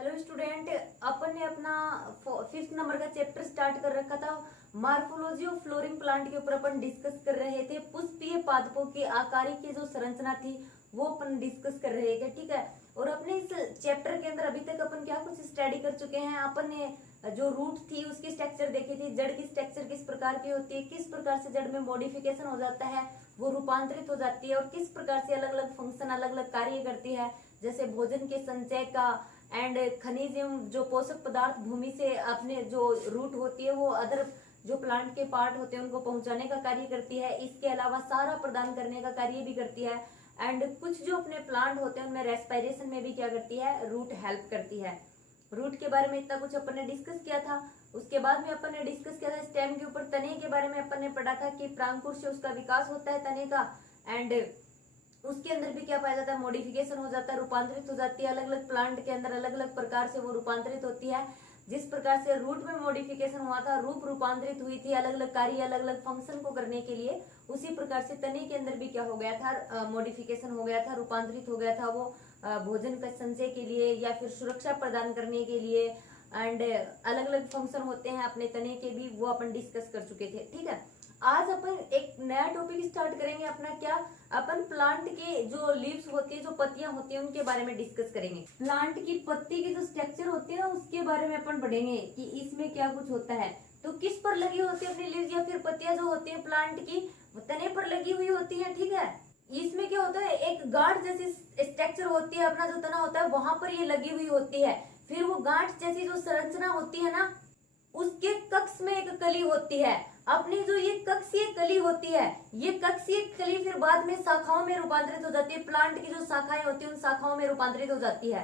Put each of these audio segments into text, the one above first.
Hello student, अपन ने अपना 5th number का चैप्टर स्टार्ट कर रखा था। मार्फोलॉजी ऑफ फ्लोरिंग प्लांट के ऊपर अपन डिस्कस कर रहे थे। पुष्पीय पादपों की आकारी की जो संरचना थी वो अपन डिस्कस कर रहे थे, ठीक है। और अपने इस चैप्टर के अंदर अभी तक अपन क्या कुछ स्टडी कर चुके हैं। अपन ने जो रूट थी उसकी स्ट्रक्चर देखी थी, जड़ की स्ट्रक्चर किस प्रकार की होती है, किस प्रकार से जड़ में मॉडिफिकेशन हो जाता है, वो रूपांतरित हो जाती है और किस प्रकार से अलग अलग फंक्शन अलग अलग कार्य करती है, जैसे भोजन के संचय का एंड खनिज एवं जो पोषक पदार्थ भूमि से अपने जो रूट होती है वो अदर जो प्लांट के पार्ट होते हैं उनको पहुंचाने का कार्य करती है। इसके अलावा सारा प्रदान करने का कार्य भी करती है। एंड कुछ जो अपने प्लांट होते हैं उनमें रेस्पिरेशन में भी क्या करती है, रूट हेल्प करती है। रूट के बारे में इतना कुछ अपन ने डिस्कस किया था। उसके बाद में अपन ने डिस्कस किया था स्टेम के ऊपर, तने के बारे में अपन ने पढ़ा था कि प्रांकुर से उसका विकास होता है तने का, एंड उसके अंदर भी क्या पाया जाता है, मॉडिफिकेशन हो जाता है, रूपांतरित हो जाती है। अलग अलग प्लांट के अंदर अलग अलग प्रकार से वो रूपांतरित होती है। जिस प्रकार से रूट में मॉडिफिकेशन हुआ था, रूप रूपांतरित हुई थी अलग अलग कार्य अलग अलग फंक्शन को करने के लिए, उसी प्रकार से तने के अंदर भी क्या हो गया था, मॉडिफिकेशन हो गया था, रूपांतरित हो गया था वो भोजन का संचय के लिए या फिर सुरक्षा प्रदान करने के लिए। एंड अलग अलग फंक्शन होते हैं अपने तने के भी, वो अपन डिस्कस कर चुके थे, ठीक है। आज अपन एक नया टॉपिक स्टार्ट करेंगे अपना। क्या अपन प्लांट के जो लीव्स होती है, जो पत्तियां होती है, उनके बारे में डिस्कस करेंगे। प्लांट की पत्ती की जो स्ट्रक्चर होती है ना, उसके बारे में अपन पढ़ेंगे कि इसमें क्या कुछ होता है। तो किस पर लगी होती है अपनी लीव्स या फिर पत्तियां जो होती है प्लांट की, तने पर लगी हुई होती है, ठीक है। इसमें क्या होता है, एक गांठ जैसी स्ट्रक्चर होती है, अपना जो तना होता है वहां पर ये लगी हुई होती है। फिर वो गांठ जैसी जो संरचना होती है ना, उसके कक्ष में एक कली होती है। अपनी जो ये कक्षीय कली होती है, ये कक्षीय कली फिर बाद में शाखाओं में रूपांतरित हो जाती है। प्लांट की जो शाखाएं होती है उन शाखाओं में रूपांतरित हो जाती है।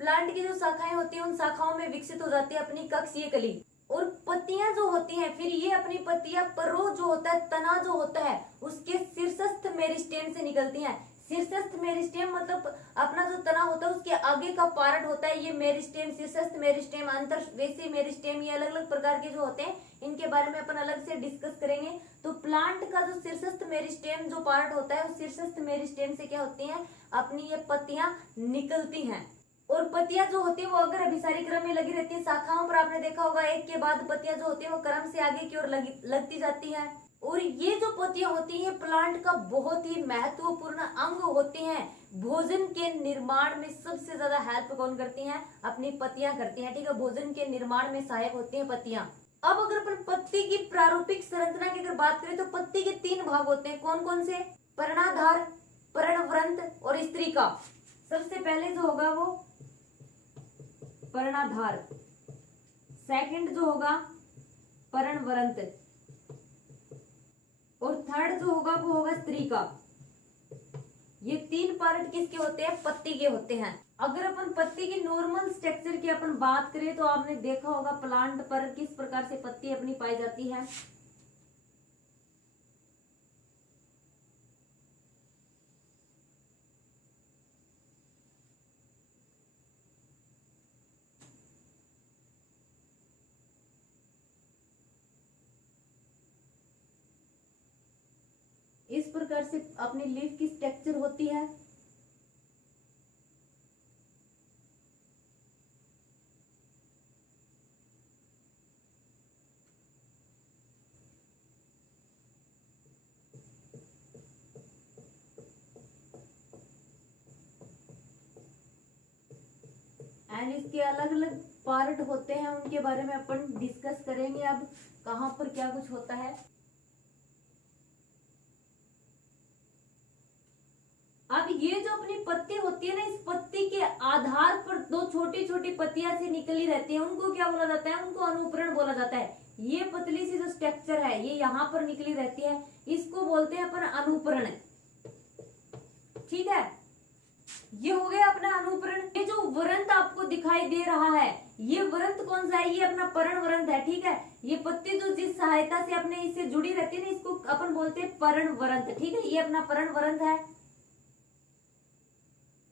प्लांट की जो शाखाएं होती है उन शाखाओं में विकसित हो जाती है अपनी कक्षीय कली। और पत्तियां जो होती हैं, फिर ये अपनी पत्तियां परो जो होता है, तना जो होता है, उसके शीर्षस्थ मेरिस्टेम से निकलती हैं। शीर्षस्थ मेरिस्टेम मतलब अपना जो तना होता है उसके आगे का पार्ट होता है ये मेरिस्टेम, शीर्षस्थ मेरिस्टेम, अंतर्वेशी मेरिस्टेम, ये अलग अलग प्रकार के जो होते हैं, इनके बारे में अपन अलग से डिस्कस करेंगे। तो प्लांट का जो शीर्षस्थ मेरिस्टेम जो पार्ट होता है, उस शीर्षस्थ मेरिस्टेम से क्या होती है, अपनी ये पत्तियां निकलती हैं। और पत्तियां जो होती है वो अगर अभिसारी क्रम में लगी रहती है, शाखाओं पर आपने देखा होगा एक के बाद पत्तियां जो होती है वो क्रम से आगे की ओर लगती जाती है। और ये जो पत्तियां होती हैं प्लांट का बहुत ही महत्वपूर्ण अंग होते हैं। भोजन के निर्माण में सबसे ज्यादा हेल्प कौन करती हैं, अपनी पत्तियां करती हैं, ठीक है। भोजन के निर्माण में सहायक होती हैं पत्तियां। अब अगर अपन पत्ती की प्रारूपिक संरचना की अगर बात करें तो पत्ती के 3 भाग होते हैं। कौन कौन से, पर्णाधार, पर्णवृंत और स्त्रिका। सबसे पहले जो होगा वो पर्णाधार, सेकंड जो होगा पर्णवृंत और थर्ड जो होगा वो होगा स्त्रिका। ये 3 पार्ट किसके होते हैं, पत्ती के होते हैं। अगर अपन पत्ती की नॉर्मल स्ट्रक्चर की अपन बात करें तो आपने देखा होगा प्लांट पर किस प्रकार से पत्ती अपनी पाई जाती है। इस प्रकार से अपनी लीफ की स्ट्रक्चर होती है। एंड इसके अलग अलग पार्ट होते हैं, उनके बारे में अपन डिस्कस करेंगे। अब कहां पर क्या कुछ होता है। अब ये जो अपनी पत्ती होती है ना, इस पत्ती के आधार पर 2 छोटी छोटी पत्तियां से निकली रहती है, उनको क्या बोला जाता है, उनको अनुप्रण बोला जाता है। ये पतली सी जो स्ट्रक्चर है ये यहाँ पर निकली रहती है, इसको बोलते हैं अपन अनुप्रण, ठीक है। ये हो गया अपना अनुप्रण। ये जो वृंत आपको दिखाई दे रहा है, ये वृंत कौन सा है, ये अपना पर्णवृंत है, ठीक है। ये पत्ती जो जिस सहायता से अपने इससे जुड़ी रहती है ना, इसको अपन बोलते हैं पर्णवृंत, ठीक है। ये अपना पर्णवृंत है।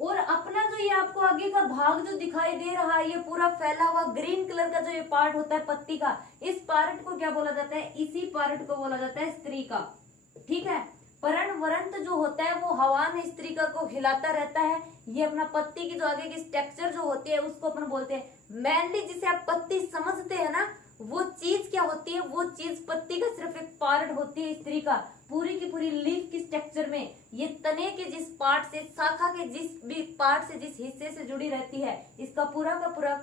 और अपना जो ये आपको आगे का भाग जो दिखाई दे रहा है, ये पूरा फैला हुआ ग्रीन कलर का जो ये पार्ट होता है पत्ती का, इस पार्ट को क्या बोला जाता है, इसी पार्ट को बोला जाता है स्त्रिका, ठीक है। पर्णवरंत जो होता है वो हवा में स्त्रिका को हिलाता रहता है। ये अपना पत्ती की जो आगे की स्ट्रक्चर जो होती है उसको अपन बोलते हैं मेनली, जिसे आप पत्ती समझते हैं ना, वो चीज क्या होती है, वो चीज पत्ती का सिर्फ एक पार्ट होती है। स्त्रिका पूरी की पूरी लीफ की स्ट्रक्चर में ये तने के जिस पार्ट से, शाखा के जिस भी पार्ट से, जिस हिस्से से जुड़ी रहती है, इसका पूरा का पूरा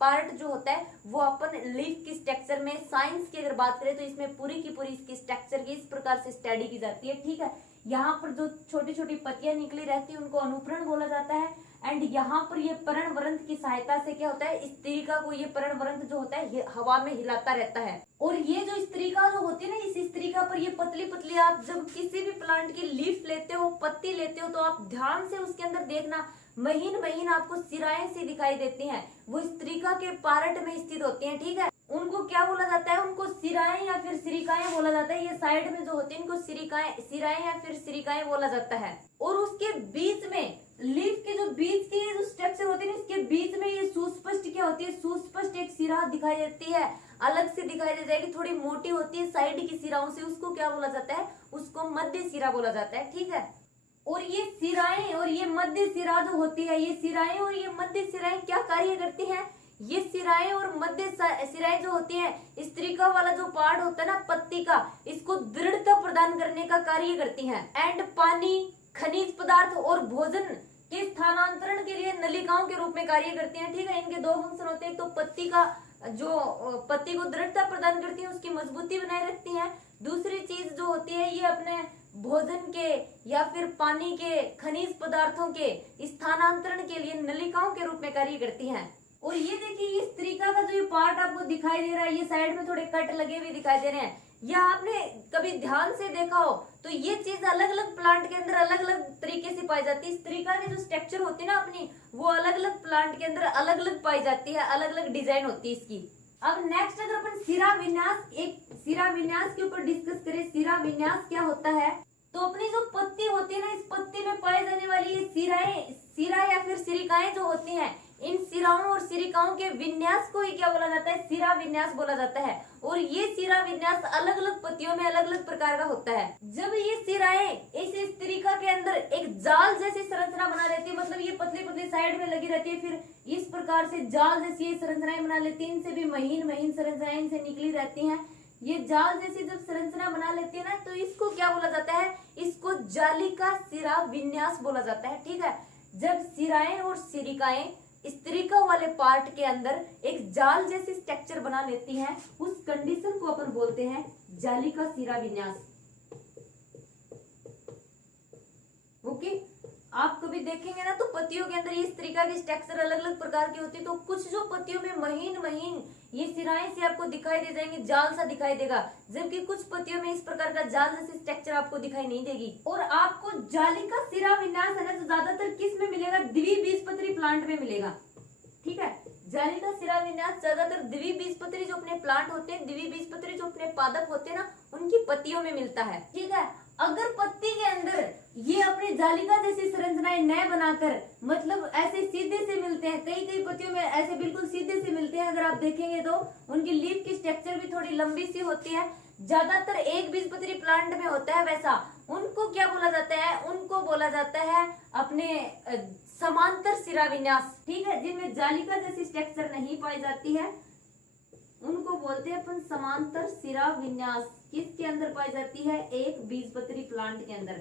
पार्ट जो होता है वो अपन लीफ की स्ट्रक्चर में, साइंस की अगर बात करें तो इसमें पूरी की पूरी इसकी स्ट्रक्चर की इस प्रकार से स्टडी की जाती है। ठीक है, यहाँ पर जो छोटी छोटी पत्तियां निकली रहती है उनको अनुप्रण बोला जाता है। एंड यहाँ पर ये पर्णवरंत की सहायता से क्या होता है, स्त्रिका को ये पर्णवरंत जो होता है हवा में हिलाता रहता है। और ये जो स्त्रिका जो होती है ना, इस स्त्रिका पर ये पतली पतली, आप जब किसी भी प्लांट की लीफ लेते हो, पत्ती लेते हो, तो आप ध्यान से उसके अंदर देखना, महीन महीन आपको सिराएं सी दिखाई देती हैं। वो स्त्रिका के पार्ट में स्थित होती हैं। ठीक है, उनको क्या बोला जाता है, उनको सिराएं या फिर सिरिकाएं बोला जाता है। ये साइड में जो होती है इनको सिराएं या फिर सिरिकाएं बोला जाता है। और उसके बीच में, लीफ के जो बीच की जो स्ट्रक्चर होती है ना, इसके बीच में ये सुस्पष्ट क्या होती है, सुस्पष्ट एक सिरा दिखाई देती है, अलग से दिखाई दे जाएगी, थोड़ी मोटी होती है साइड की सिराओं से। उसको क्या बोला जाता है, उसको मध्य सिरा बोला जाता है। ठीक है, और ये सिराएं और ये मध्य सिरा जो होती है, ये सिराएं और ये मध्य सिराएं क्या कार्य करती हैं, ये सिराएं और मध्य सिराएं जो होती हैं, स्त्रिका वाला जो पार्ट होता है ना पत्ती का, इसको दृढ़ता प्रदान करने का कार्य करती हैं। एंड पानी, खनिज पदार्थ और भोजन के स्थानांतरण के लिए नलिकाओं के रूप में कार्य करती हैं। ठीक है, इनके दो फंक्शन होते हैं, एक तो पत्ती का जो पत्ती को दृढ़ता प्रदान करती है, उसकी मजबूती बनाए रखती है। दूसरी चीज जो होती है, ये अपने भोजन के या फिर पानी के, खनिज पदार्थों के स्थानांतरण के लिए नलिकाओं के रूप में कार्य करती हैं। और ये देखिए, ये स्त्रिका का जो ये पार्ट आपको दिखाई दे रहा है, ये साइड में थोड़े कट लगे हुए दिखाई दे रहे हैं, या आपने कभी ध्यान से देखा हो तो ये चीज अलग अलग प्लांट के अंदर अलग अलग तरीके से पाई जाती है। स्त्रिका की जो स्ट्रक्चर होती है ना अपनी, वो अलग अलग प्लांट के अंदर अलग अलग पाई जाती है, अलग अलग डिजाइन होती है इसकी। अब नेक्स्ट अगर अपन सिरा विन्यास, एक सिरा विन्यास के ऊपर डिस्कस करें, सिरा विन्यास क्या होता है, तो अपनी जो पत्ती होती है ना, इस पत्ती में पाई जाने वाली ये सिरा या फिर सिरिकाएं जो होती हैं, इन सिराओं और सिरिकाओं के विन्यास को ही क्या बोला जाता है, सिरा विन्यास बोला जाता है। और ये सिरा विन्यास अलग अलग पत्तियों में अलग अलग प्रकार का होता है। जब ये सिराएं इस स्त्रिका के अंदर एक जाल जैसी संरचना बना लेती है, मतलब ये पतली पतली साइड में लगी रहती है, फिर इस प्रकार से जाल जैसी ये संरचनाएं बना लेती है, इनसे भी महीन महीन संरचनाएं इनसे निकली रहती हैं। ये जाल जैसी जब संरचना बना लेती है ना, तो इसको क्या बोला जाता है, इसको जालिका सिरा विन्यास बोला जाता है। ठीक है, जब सिराएं और सिरिकाएं स्त्रिका वाले पार्ट के अंदर एक जाल जैसी स्ट्रक्चर बना लेती हैं, उस कंडीशन को अपन बोलते हैं जालिका सिरा विन्यास। ओके, आप कभी देखेंगे ना तो पत्तियों के अंदर ये स्त्रिका की स्ट्रक्चर अलग अलग प्रकार की होती है, तो कुछ जो पत्तियों में महीन महीन ये सिराएं से आपको दिखाई दे जाएंगे, जाल सा दिखाई देगा, जबकि कुछ पत्तियों में इस प्रकार का जाल जैसी स्ट्रक्चर आपको दिखाई नहीं देगी। और आपको जालिका सिरा विन्यास है ना, जो ज्यादातर किस में मिलेगा, द्विबीजपत्री प्लांट में मिलेगा। ठीक है, जालिका सिरा विन्यास ज्यादातर द्विबीजपत्री जो अपने प्लांट होते हैं, द्विबीजपत्री जो अपने पादप होते हैं ना, उनकी पत्तियों में मिलता है। ठीक है, अगर पत्ती के अंदर ये अपनी जालिका जैसी संरचनाएं न बनाकर, मतलब ऐसे सीधे से मिलते हैं, कई कई पत्तियों में ऐसे बिल्कुल सीधे से मिलते हैं, अगर आप देखेंगे तो उनकी लीफ की स्ट्रक्चर भी थोड़ी लंबी सी होती है, ज्यादातर एक बीजपत्री प्लांट में होता है वैसा, उनको क्या बोला जाता है, उनको बोला जाता है अपने समांतर सिरा विन्यास। ठीक है, जिनमें जालिका जैसी स्ट्रक्चर नहीं पाई जाती है उनको बोलते हैं अपन समांतर सिरा विन्यास। किसके अंदर पाई जाती है, एक बीजपत्री प्लांट के अंदर।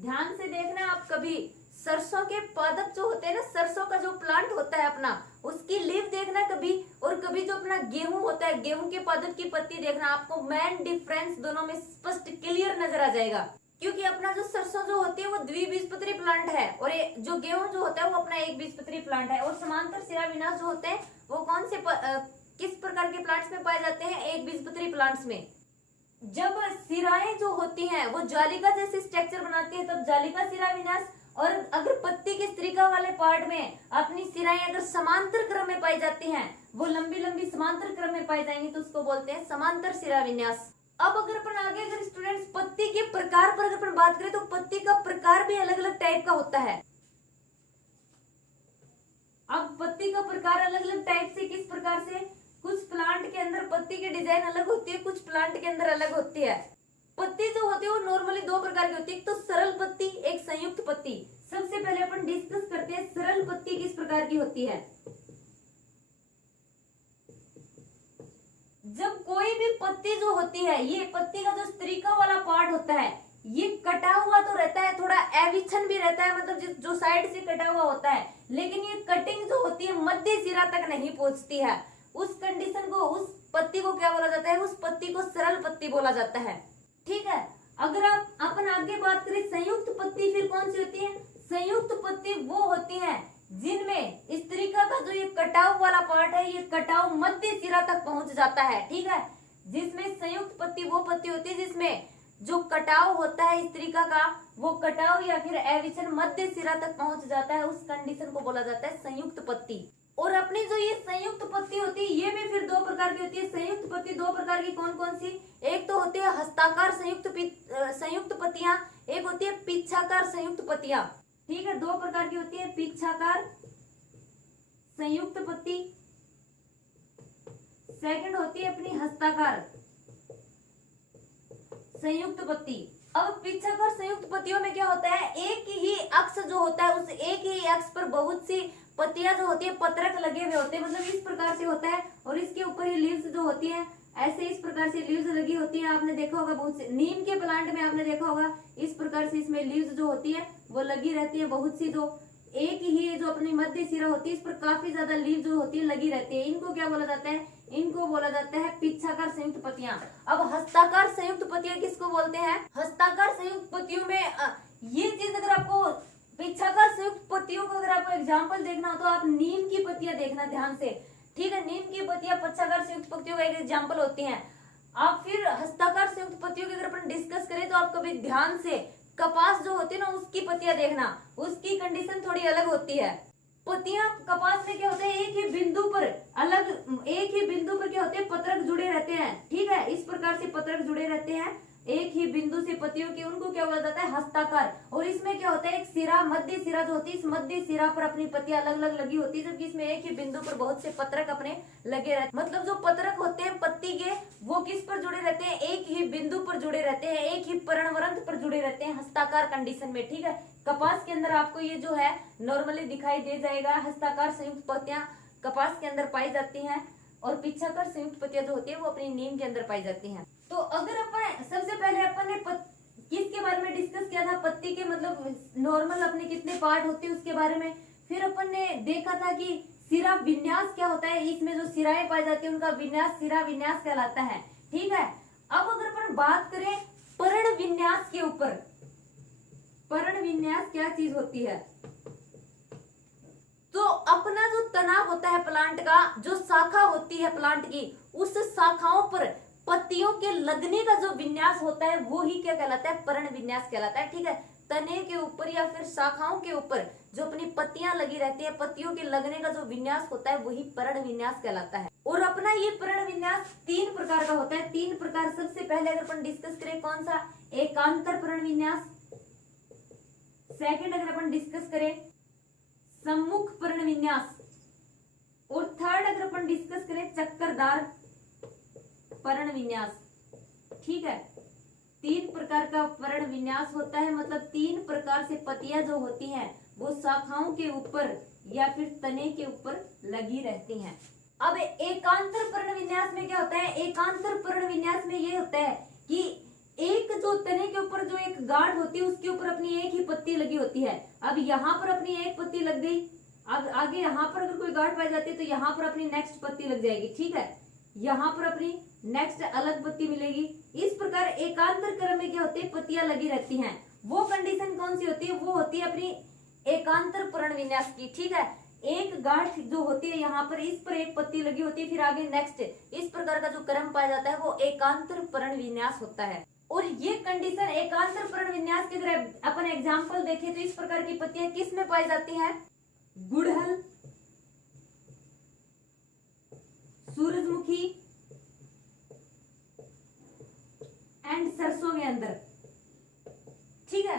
ध्यान से देखना, आप कभी सरसों के पादप जो होते हैं ना, सरसों का जो प्लांट होता है अपना, उसकी लीफ देखना कभी, और कभी जो अपना गेहूं होता है, गेहूं के पादप की पत्ती देखना, आपको मेन डिफरेंस दोनों में स्पष्ट क्लियर नजर आ जाएगा। क्योंकि अपना जो सरसों जो होती है वो द्विबीजपत्री प्लांट है, और जो गेहूं जो होता है वो अपना एक बीजपत्री प्लांट है। और समांतर सिरा विन्यास जो होते हैं वो कौन से किस प्रकार के प्लांट्स में पाए जाते हैं, एक बीजपत्री प्लांट्स में। जब सिराएं जो होती हैं वो जालिका जैसे स्ट्रक्चर बनाती है, तब जालिका सिरा विन्यास। और अगर पत्ती के स्त्रिका वाले पार्ट में अपनी सिराएं अगर समांतर क्रम में पाई जाती हैं, वो लंबी लंबी समांतर क्रम में पाई जाएंगी, तो उसको बोलते हैं समांतर सिरा विन्यास। अब अगर अपन आगे अगर स्टूडेंट्स पत्ती के प्रकार पर अगर अपन बात करें, तो पत्ती का प्रकार भी अलग अलग टाइप का होता है। अब पत्ती का प्रकार अलग अलग टाइप से, किस प्रकार से, कुछ प्लांट के अंदर पत्ती की डिजाइन अलग होती है, कुछ प्लांट के अंदर अलग होती है। पत्ती जो होती है वो नॉर्मली दो प्रकार की होती है, एक तो सरल पत्ती, एक संयुक्त पत्ती। सबसे पहले अपन डिस्कस करते हैं सरल पत्ती किस प्रकार की होती है। जब कोई भी पत्ती जो होती है, ये पत्ती का जो स्त्रिका वाला पार्ट होता है ये कटा हुआ तो रहता है, थोड़ा एविछन भी रहता है, मतलब जो साइड से कटा हुआ होता है, लेकिन ये कटिंग जो होती है मध्य सिरा तक नहीं पहुंचती है। उस कंडीशन को, उस पत्ती को क्या बोला जाता है, उस पत्ती को सरल पत्ती बोला जाता है। ठीक है। अगर आप अपन आगे बात करें संयुक्त पत्ती फिर कौन सी होती है। संयुक्त पत्ती वो होती है जिनमें स्त्रिका का जो ये कटाव वाला पार्ट है ये कटाव मध्य सिरा तक पहुंच जाता है। ठीक है। जिसमें संयुक्त पत्ती वो पत्ती होती है जिसमें जो कटाव होता है स्त्रिका का, वो कटाव या फिर एविशन मध्य सिरा तक पहुंच जाता है, उस कंडीशन को बोला जाता है संयुक्त पत्ती। और अपनी जो ये संयुक्त पत्ती होती है ये भी फिर दो प्रकार की होती है। संयुक्त पत्ती दो प्रकार की कौन कौन सी, एक तो होती है हस्ताकार संयुक्त पत्तियां, एक होती है पिच्छाकार संयुक्त पत्तियां। ठीक है, दो प्रकार की होती है, पिच्छाकार संयुक्त पत्ती, सेकंड होती है अपनी हस्ताकार संयुक्त पत्ती। अब पिच्छाकार संयुक्त पत्तियों में क्या होता है, एक ही अक्ष जो होता है उस एक ही अक्ष पर बहुत सी पत्तियां जो होती है पत्रक लगे हुए होते हैं, मतलब इस प्रकार से होता है। और इसके ऊपर ही लीव्स जो होती है ऐसे इस प्रकार से लीव्स लगी होती है। आपने देखा होगा बहुत से नीम के प्लांट में आपने देखा होगा इस प्रकार से इसमें लीव्स जो होती है वो लगी रहती है बहुत सी। जो एक ही जो अपनी मध्य सिरा होती है इस पर काफी ज्यादा लीव जो होती है लगी रहती है। इनको क्या बोला जाता है, इनको बोला जाता है पिच्छाकार संयुक्त पत्तियां। अब हस्ताकार संयुक्त पत्तियां किसको बोलते हैं। हस्ताकार संयुक्त पत्तियों में ये चीज अगर आपको पिच्छाकार संयुक्त पत्तियों को अगर आपको एग्जाम्पल देखना हो तो आप नीम की पत्तियां देखना ध्यान से। ठीक है, नीम की पत्तियां पिच्छाकार संयुक्त पत्तियों का एक एग्जाम्पल होती है। आप फिर हस्ताकार संयुक्त पत्तियों की अगर अपन डिस्कस करें तो आप कभी ध्यान से कपास जो होती है ना उसकी पत्तियां देखना, उसकी कंडीशन थोड़ी अलग होती है। पत्तियां कपास में क्या होता है, एक ही बिंदु पर क्या होते हैं पत्रक जुड़े रहते हैं। ठीक है, इस प्रकार से पत्रक जुड़े रहते हैं एक ही बिंदु से पत्तियों की, उनको क्या बोला जाता है हस्ताकार। और इसमें क्या होता है एक सिरा, मध्य सिरा जो होती है इस मध्य सिरा पर अपनी पत्तियां अलग अलग लगी होती है, जबकि इसमें एक ही बिंदु पर बहुत से पत्रक अपने लगे रहते हैं। मतलब जो पत्रक होते हैं पत्ती के वो किस पर जुड़े रहते हैं, एक ही बिंदु पर जुड़े रहते हैं, एक ही पर्णवरंत पर जुड़े रहते हैं हस्ताकार कंडीशन में। ठीक है, कपास के अंदर आपको ये जो है नॉर्मली दिखाई दे जाएगा। हस्ताकार संयुक्त पत्तियां कपास के अंदर पाई जाती हैं और पिच्छाकार संयुक्त पत्तियां जो होती है वो अपनी नीम के अंदर पाई जाती हैं। तो अगर अपन सबसे पहले अपन ने किसके बारे में डिस्कस किया था, पत्ती के मतलब नॉर्मल अपने कितने पार्ट होते हैं उसके बारे में। फिर अपन ने देखा था कि सिरा विन्यास क्या होता है, इसमें जो सिराएं पाई जाती है उनका विन्यास सिरा विन्यास कहलाता है। ठीक है, अब अगर अपन बात करें पर्ण विन्यास के ऊपर, पर्ण विन्यास क्या चीज होती है। तो अपना जो तना होता है प्लांट का, जो शाखा होती है प्लांट की, उस शाखाओं पर पत्तियों के लगने का जो विन्यास होता है वो ही क्या कहलाता है, पर्ण विन्यास कहलाता है। ठीक है, तने के ऊपर या फिर शाखाओं के ऊपर जो अपनी पत्तियां लगी रहती है, पत्तियों के लगने का जो विन्यास होता है वही पर्ण विन्यास कहलाता है। और अपना ये पर्ण विन्यास तीन प्रकार का होता है, तीन प्रकार। सबसे पहले अगर अपन डिस्कस करें कौन सा, एकांतर पर्ण विन्यास। सेकंड अगर अपन डिस्कस करें सम्मुख पर्ण विन्यास। और थर्ड अगर अपन डिस्कस करें चक्करदार पर्ण विन्यास। ठीक है, तीन प्रकार का पर्ण विन्यास होता है, मतलब तीन प्रकार से पत्तियां जो होती हैं वो शाखाओं के ऊपर या फिर तने के ऊपर लगी रहती हैं। अब एकांतर पर्ण विन्यास में क्या होता है, एकांतर पर्ण विन्यास में ये होता है कि एक जो तने के ऊपर जो एक गांठ होती है उसके ऊपर अपनी एक ही पत्ती लगी होती है। अब यहाँ पर अपनी एक पत्ती लग गई, अब आगे यहाँ पर अगर कोई गांठ पाई जाती है तो यहाँ पर अपनी नेक्स्ट पत्ती लग जाएगी। ठीक है, यहाँ पर अपनी नेक्स्ट अलग पत्ती मिलेगी। इस प्रकार एकांतर क्रम में क्या होती है, पत्तियां लगी रहती हैं। वो कंडीशन कौन सी होती है, वो होती है अपनी एकांतर पर्ण विन्यास की। ठीक है, एक गांठ जो होती है यहाँ पर, इस पर एक पत्ती लगी होती है, फिर आगे नेक्स्ट, इस प्रकार का जो क्रम पाया जाता है वो एकांतर पर्ण विन्यास होता है। और ये कंडीशन एकांतर पर्ण विन्यास के अगर अपन एग्जाम्पल देखें तो इस प्रकार की पत्तियां किस में पाई जाती हैं, गुड़हल, सूरजमुखी एंड सरसों के अंदर। ठीक है,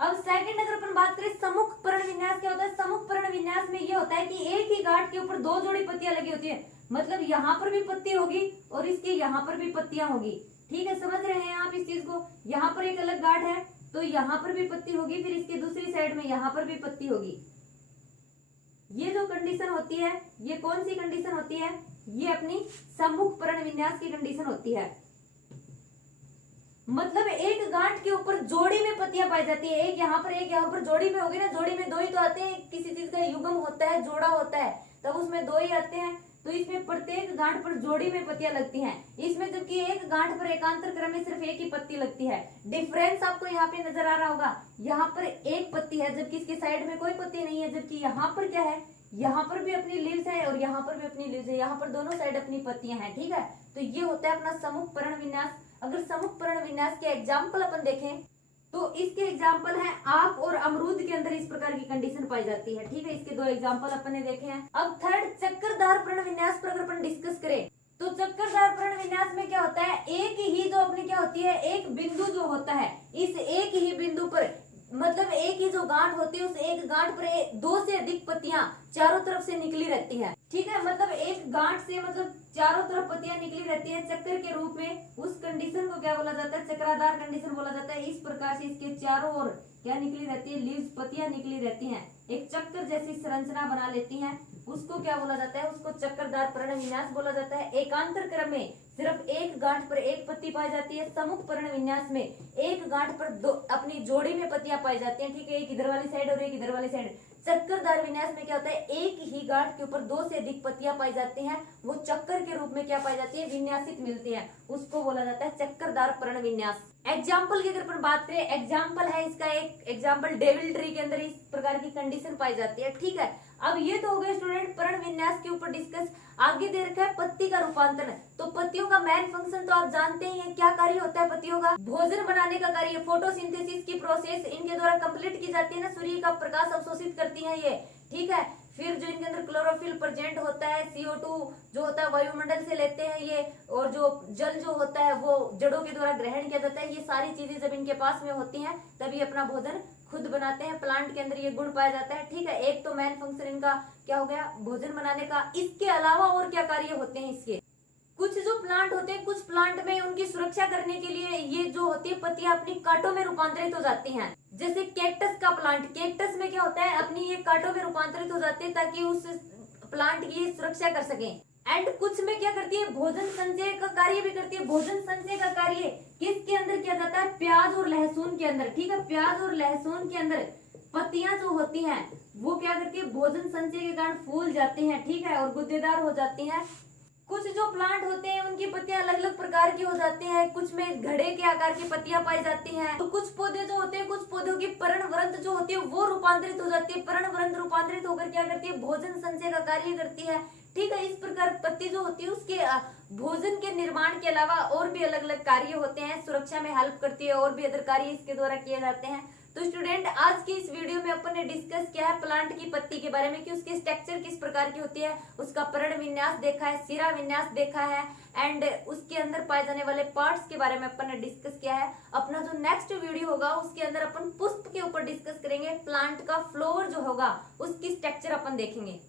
अब सेकंड अगर अपन बात करें सम्मुख पर्ण विन्यास क्या होता है, सम्मुख पर्ण विन्यास में ये होता है कि एक ही गांठ के ऊपर दो जोड़ी पत्तियां लगी होती है, मतलब यहाँ पर भी पत्ती होगी और इसके यहाँ पर भी पत्तियां होगी। ठीक है, समझ रहे हैं आप इस चीज को। यहाँ पर एक अलग गांठ है तो यहाँ पर भी पत्ती होगी, फिर इसके दूसरी साइड में यहाँ पर भी पत्ती होगी। ये जो कंडीशन होती है ये कौन सी कंडीशन होती है? ये अपनी सम्मुख पर्ण विन्यास की कंडीशन होती है। मतलब एक गांठ के ऊपर जोड़ी में पत्तियां पाई जाती है, एक यहाँ पर जोड़ी में होगी ना, जोड़ी में दो ही तो आते हैं, किसी चीज का युग्म होता है, जोड़ा होता है, तब उसमें दो ही आते हैं। तो इसमें प्रत्येक गांठ पर जोड़ी में पत्तियां लगती हैं, इसमें जबकि एक गांठ पर एकांतर क्रम में सिर्फ एक ही पत्ती लगती है। डिफरेंस आपको यहाँ पे नजर आ रहा होगा, यहाँ पर एक पत्ती है जबकि इसके साइड में कोई पत्ती नहीं है, जबकि यहाँ पर क्या है, यहाँ पर भी अपनी लीव्स है और यहाँ पर भी अपनी लीव्स है, यहाँ पर दोनों साइड अपनी पत्तियां हैं। ठीक है, तो ये होता है अपना सम्मुख पर्ण विन्यास। अगर सम्मुख पर्ण विन्यास के एग्जाम्पल अपन देखें तो इसके एग्जाम्पल है आक और अमरूद के अंदर इस प्रकार की कंडीशन पाई जाती है। ठीक है, इसके दो एग्जाम्पल अपन ने देखे हैं। अब थर्ड चक्करदार पर्ण विन्यास पर अगर अपन डिस्कस करें तो चक्करदार पर्ण विन्यास में क्या होता है, एक ही जो अपनी क्या होती है, एक बिंदु जो होता है, इस एक ही बिंदु पर मतलब एक ही जो गांठ होती है उस एक गांठ पर दो से अधिक पत्तियां चारों तरफ से निकली रहती हैं। ठीक है, मतलब एक गांठ से मतलब चारों तरफ पत्तियां निकली रहती है चक्कर के रूप में, उस कंडीशन को क्या बोला जाता है, चक्रादार कंडीशन बोला जाता है। इस प्रकार से इसके चारों ओर क्या निकली रहती है, लीव्स, पत्तियां निकली रहती हैं, एक चक्कर जैसी संरचना बना लेती हैं, उसको क्या बोला जाता है, उसको चक्करदार पर्ण विन्यास बोला जाता है। एकांतर क्रम में सिर्फ एक गांठ पर एक पत्ती पाई जाती है, सम्मुख पर्ण विन्यास में एक गांठ पर दो अपनी जोड़ी में पत्तियां पाई जाती हैं। ठीक है, एक इधर वाली साइड और एक इधर वाली साइड। चक्करदार विन्यास में क्या होता है, एक ही गांठ के ऊपर दो से अधिक पत्तियां पाई जाती हैं, वो चक्कर के रूप में क्या पाई जाती है, विन्यासित मिलती है, उसको बोला जाता है चक्करदार पर्ण विन्यास। एग्जाम्पल की अगर अपन बात करें, एग्जाम्पल है इसका एक एग्जाम्पल डेविल ट्री के अंदर इस प्रकार की कंडीशन पाई जाती है। ठीक है, अब ये तो हो गए स्टूडेंट पर्ण विन्यास के ऊपर डिस्कस। आगे दे रखा है पत्ती का रूपांतरण। तो पत्तियों का मेन फंक्शन तो आप जानते ही हैं, क्या कार्य होता है पत्तियों का, भोजन बनाने का कार्य, फोटोसिंथेसिस की प्रोसेस इनके द्वारा कंप्लीट की जाती है ना, सूर्य का प्रकाश अवशोषित करती है ये। ठीक है, फिर जो इनके अंदर क्लोरोफिल प्रेजेंट होता है, CO2 जो होता है वायुमंडल से लेते हैं ये, और जो जल जो होता है वो जड़ों के द्वारा ग्रहण किया जाता है। ये सारी चीजें जब इनके पास में होती हैं तभी अपना भोजन खुद बनाते हैं, प्लांट के अंदर ये गुण पाया जाता है। ठीक है, एक तो मेन फंक्शन इनका क्या हो गया, भोजन बनाने का। इसके अलावा और क्या कार्य होते हैं इसके, कुछ जो प्लांट होते हैं, कुछ प्लांट में उनकी सुरक्षा करने के लिए ये जो होती है पत्तियां अपनी कांटों में रूपांतरित हो जाती हैं। जैसे कैक्टस का प्लांट, कैक्टस में क्या होता है, अपनी ये कांटों में रूपांतरित हो जाती है ताकि उस प्लांट की सुरक्षा कर सके। एंड कुछ में क्या करती है, भोजन संचय का कार्य भी करती है। भोजन संचय का कार्य किसके अंदर किया जाता है, प्याज और लहसुन के अंदर। ठीक है, प्याज और लहसुन के अंदर पत्तियां जो होती हैं वो क्या करती है, भोजन संचय के कारण फूल जाती हैं। ठीक है, और गुद्देदार हो जाती हैं। कुछ जो प्लांट होते हैं उनकी पत्तियां अलग अलग प्रकार की हो जाती हैं, कुछ में घड़े के आकार की पत्तियां पाई जाती हैं। तो कुछ पौधे जो होते हैं, कुछ पौधों की पर्णवृंत जो होती है वो रूपांतरित हो जाती है। पर्णवृंत रूपांतरित होकर क्या करती है, भोजन संचय का कार्य करती है। ठीक है, इस प्रकार पत्ती जो होती है उसके भोजन के निर्माण के अलावा और भी अलग अलग कार्य होते हैं, सुरक्षा में हेल्प करती है, और भी अदर कार्य इसके द्वारा किए जाते हैं। तो स्टूडेंट आज की इस वीडियो में अपन ने डिस्कस किया है प्लांट की पत्ती के बारे में कि उसकी स्ट्रक्चर किस प्रकार की होती है, उसका पर्ण विन्यास देखा है, सिरा विन्यास देखा है, एंड उसके अंदर पाए जाने वाले पार्ट्स के बारे में अपन ने डिस्कस किया है। अपना जो नेक्स्ट वीडियो होगा उसके अंदर अपन पुष्प के ऊपर डिस्कस करेंगे, प्लांट का फ्लावर जो होगा उसकी स्ट्रक्चर अपन देखेंगे।